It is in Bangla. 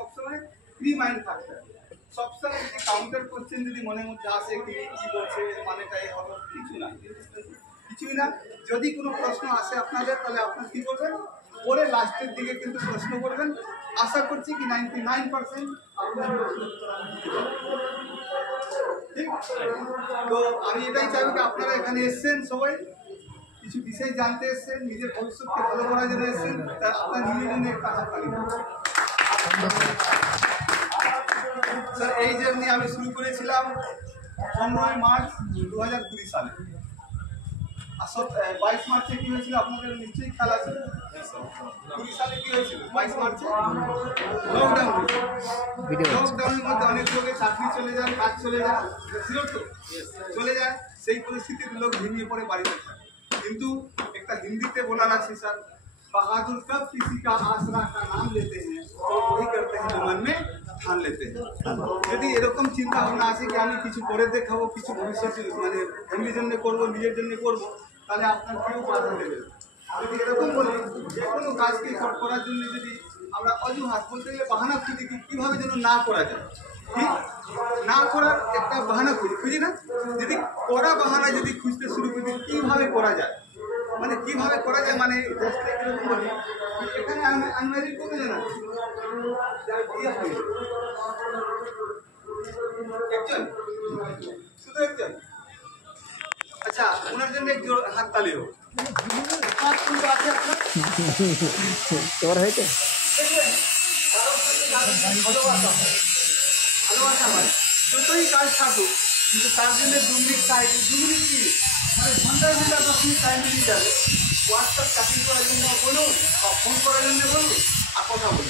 সবসময় ফ্রি মাইন্ড থাকতে হবে। সবসময় যদি কাউন্টার কোশ্চেন যদি মনের মধ্যে আসে কি বলছে মানেটা এই হবে, কিছুই না। যদি কোনো প্রশ্ন আসে আপনাদের, তাহলে আপনার কী করবেন, পরে লাস্টের দিকে কিন্তু প্রশ্ন করবেন। আশা করছি কি 99% আপনার ঠিক। তো আমি এটাই চাইবো কি আপনারা এখানে এসছেন, সবাই কিছু বিষয় জানতে এসছেন, নিজের ভবিষ্যৎকে ভালো করার জন্য এসছেন, তা আপনার নিজের জন্য একটা হাততালি দিন। স্যার এই জার্নি আমি শুরু করেছিলাম 15 মার্চ 2020 সালে। আসলে 22 মার্চে কি হয়েছিল আপনাদের নিশ্চয়ই খেয়াল আছে। 20 সালে কি হয়েছিল 22 মার্চে? লকডাউন। লকডাউনের মধ্যে অনেক লোকের চাকরি চলে যায়, কাজ চলে যায়, ছিল তো চলে যায়। সেই পরিস্থিতির লোক ভেঙে পড়ে বাড়িতে থাকে। কিন্তু একটা হিন্দিতে বলার আছে স্যার, বাহাদুর কব किसी का आसरा का नाम लेते हैं और वही करते हैं जो मन में ठान लेते हैं। যদি এরকম চিন্তা ভাবনা আছে কি আমি কিছু করে দেখাবো, কিছু ভবিষ্যতে মানে ফ্যামিলির জন্য করবো, নিজের জন্য করবো, তাহলে আপনার কেউ বাধা দেবে। যদি এরকম বলি যে কোনো কাজকে করার জন্য যদি আমরা অজুহাত বলতে গেলে বাহানা খুঁজি কীভাবে যেন না করা যায়, ঠিক না করার একটা বাহানা খুঁজি না। যদি করা বাহানা যদি খুঁজতে শুরু করি কীভাবে করা যায়, মানে কীভাবে করা যায়, মানে এরকম বলি এখানে আনম্যারিড কতজন আছে, একজন, শুধু একজন। আচ্ছা, ওনার জন্য এক জোর হাততালি হোক। তোর হয়েছে ভালোবাসা হয়, যতই কাজ থাকুক, কিন্তু তার জন্য 2 মিনিট টাইম, 2 মিনিট কি মানে ঘন্টার ঘন্টা 10 মিনিট টাইম মিলিয়ে যাবে। হোয়াটসঅ্যাপ চ্যাটিং করার জন্য বলুন, বা ফোন করার জন্য বলুন, আর কথা বলুন।